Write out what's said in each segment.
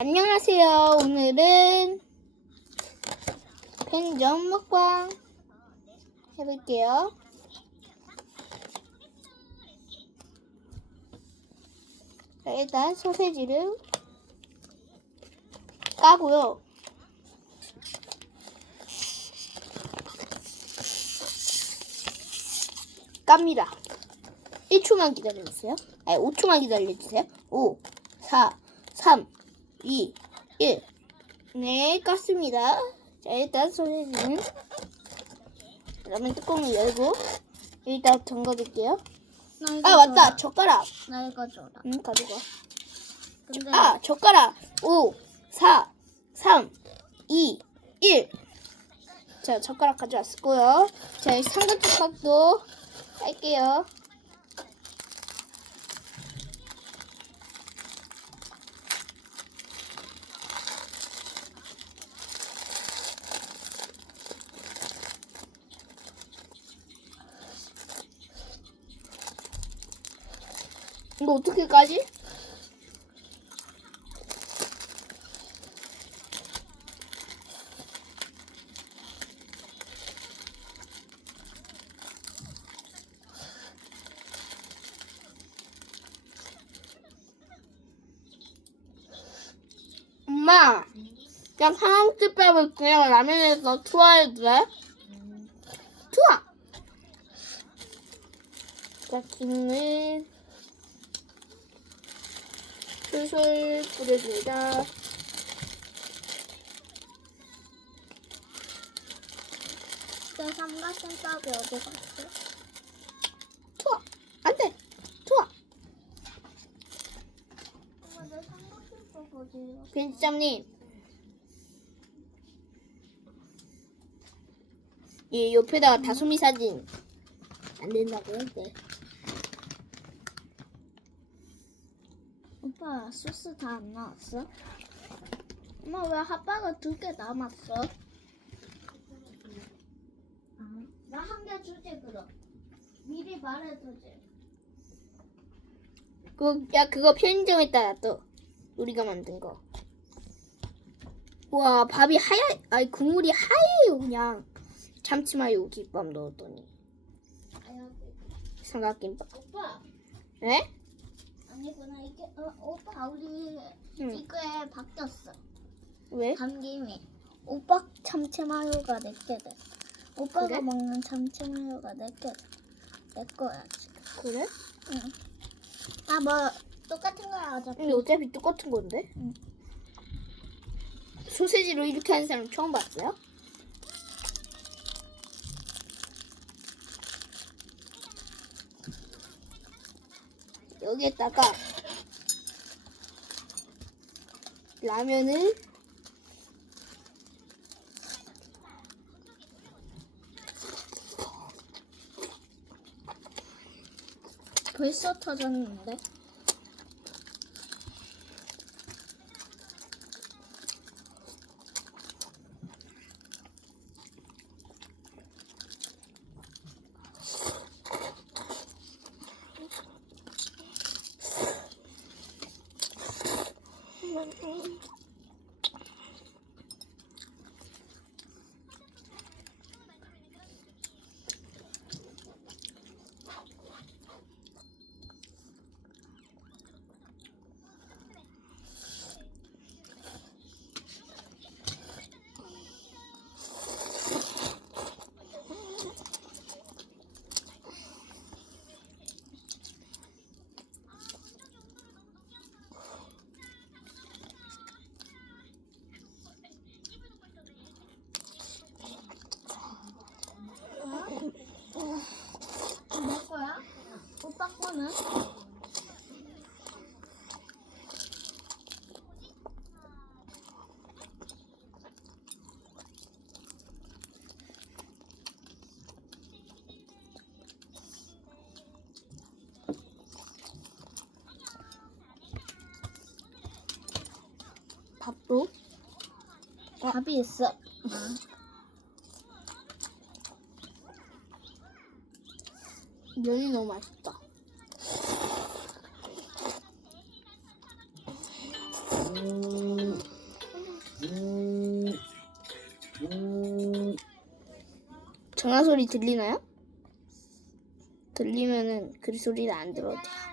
안녕하세요. 오늘은 펜점 먹방 해볼게요. 자, 일단 소세지를 까고요. 깝니다. 1초만 기다려주세요. 아니, 5초만 기다려주세요. 5, 4, 3, 2, 1. 네, 깠습니다. 자, 일단 소세지는 그러면 뚜껑을 열고 일단 담가둘게요. 아, 맞다. 젓가락. 나 이거 줘라. 응, 가져가. 근데 아, 젓가락. 5, 4, 3, 2, 1. 자, 젓가락 가져왔고요. 자, 이 삼각김밥도 할게요. 이거 어떻게 까지? 엄마, 그냥 삼각김밥을 그냥 라면에서 투하해도 돼? 투하! 자, 김을 술술 뿌려줍니다. 내 삼각김밥이 어디 갔어? 투하! 안 돼! 투하! 엄마 내 삼각김밥 어디 갔어? 편집장님. 이 옆에다가 다솜이 사진 안 된다고요? 네. 오빠 소스 다 안 나왔어? 엄마 왜 핫바가 두 개 남았어? 나 한 개 주지 그럼. 미리 말해두지. 그, 야, 그거 편의점에 따라 또 우리가 만든 거. 와, 밥이 하얘, 아니, 국물이 하얘요, 그냥. 참치마요 김밥 넣었더니. 아야, 삼각김밥. 오빠 네? 아니구나 이게 어, 오빠 우리 응. 이거에 바뀌었어. 왜? 감김이 오빠 참치 마요가 내게 됐어. 오빠가 그래? 먹는 참치 마요가 내게. 내 거야 지금. 그래? 응. 아 뭐 똑같은 거야 어차피. 근데 어차피 똑같은 건데? 응. 소세지로 이렇게 하는 사람 처음 봤어요? 여기에다가 라면을 벌써 터졌는데. 어? 밥이 있어. 음. 면이 너무 맛있다. 전화 소리 들리나요? 들리면은 그 소리는 안 들어도 돼요.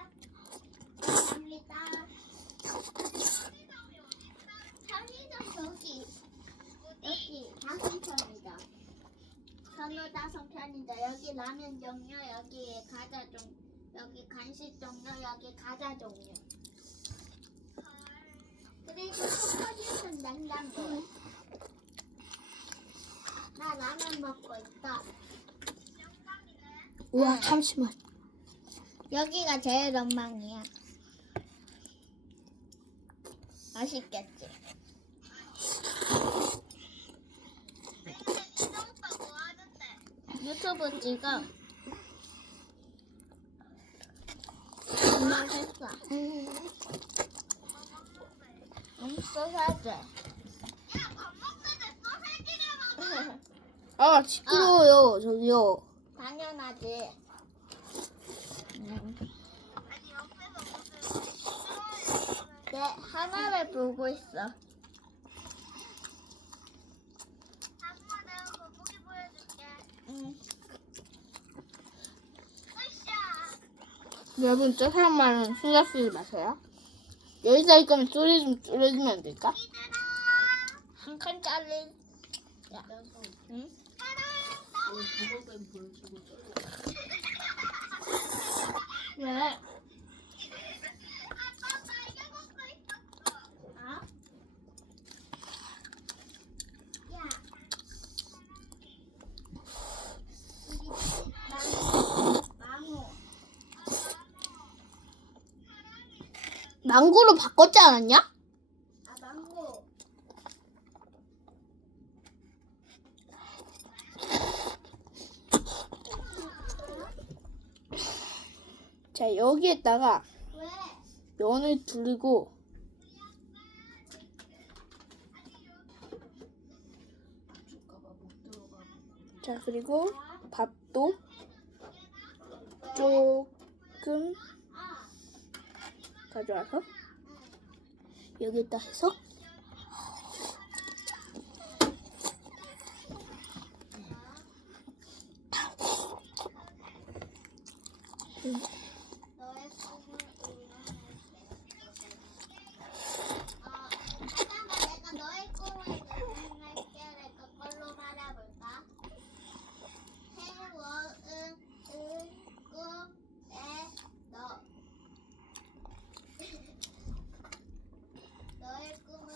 다섯 편이다. 전후 다섯 편이다. 여기 라면 종류, 여기 과자 종, 여기 간식 종류, 여기 과자 종류. 그리고 초코주스는 냉장고에. 나 라면 먹고 있다. 우와 참치맛. 여기가 제일 엉망이야. 맛있겠지? 유튜브 찍어. 했어. 응, 소세지. 아 시끄러워요 저기요. 당연하지. 네, 하나를 보고 있어. 응. 여러분 저 사람 말은 신경 쓰지 마세요. 여기서 할 거면 소리 좀 줄여주면 안 될까? 한 칸 잘린. 야, 응? 왜? 아? 야. 망고. 망고. 망고로 바꿨지 않았냐? 아, 망고. 자 여기에다가 왜? 면을 두르고 자 그리고 밥도 조금 아, 가져와서 여기에다 해서 너의 꿈을 이뤄낼게. 어, 잠깐만 내가 너의 꿈을 이뤄낼게. 내가 걸로 말해볼까? 해워은 은 꿈에 너. 너의 꿈을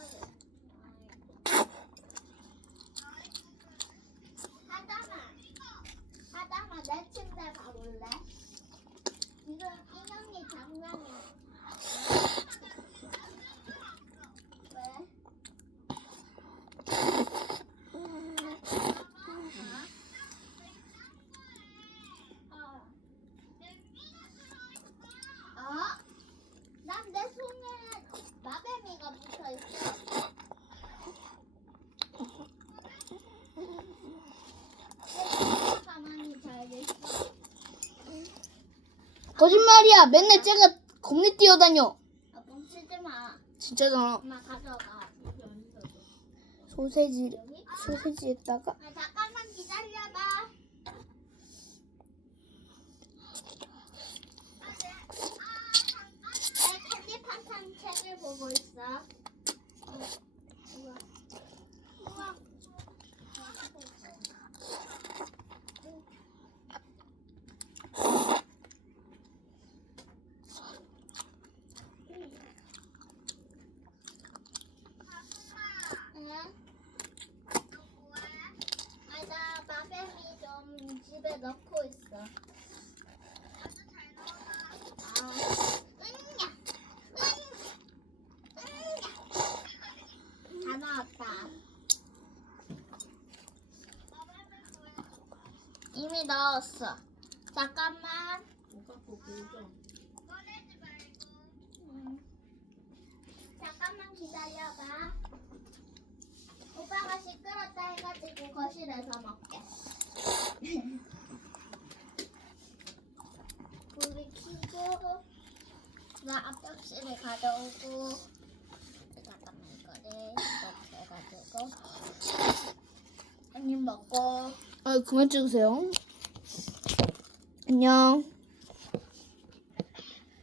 하다마 하다마 내 침대 가볼래? 지금 인형이 장난이야. 왜? 어. 어? 난 내 손에 마뱀이가 붙어 있어. 왜 가만히 잘 있어? 거짓말이야 맨날 쟤가 겁내 뛰어다녀 아, 멈추지 마. 진짜잖아 엄마 가져가. 소세지? 소세지에다가 아, 잠깐만 기다려봐. 내 캔디판탄 책을 보고 있어. 우와. 우와. 응? 아, 나 마뱀이 좀 집에 넣고 있어. 아, 은냐, 은, 은냐. 다 나왔다. 이미 넣었어. 잠깐만. 음. 잠깐만 기다려봐. 오빠가 시끄럽다 해가지고 거실에서 먹게. 불이 켜고 나 앞접시를 가져오고 잠깐만 이거를 이렇게 해가지고 한입 먹고 아 그만 찍으세요. 안녕.